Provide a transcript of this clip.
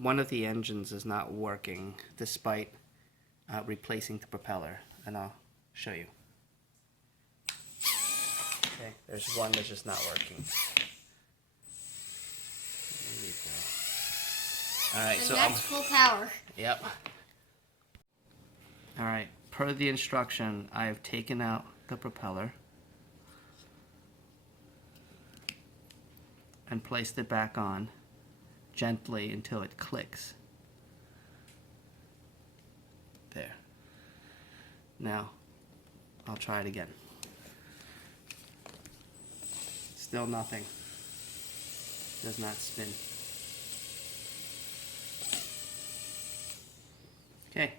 one of the engines is not working despite replacing the propeller, and I'll show you. Okay, there's one that's just not working. There you go. All right, And so that's full power. Yep. All right, per the instruction, I have taken out the propeller and placed it back on gently until it clicks. There. Now, I'll try it again. Still nothing. Does not spin. Okay.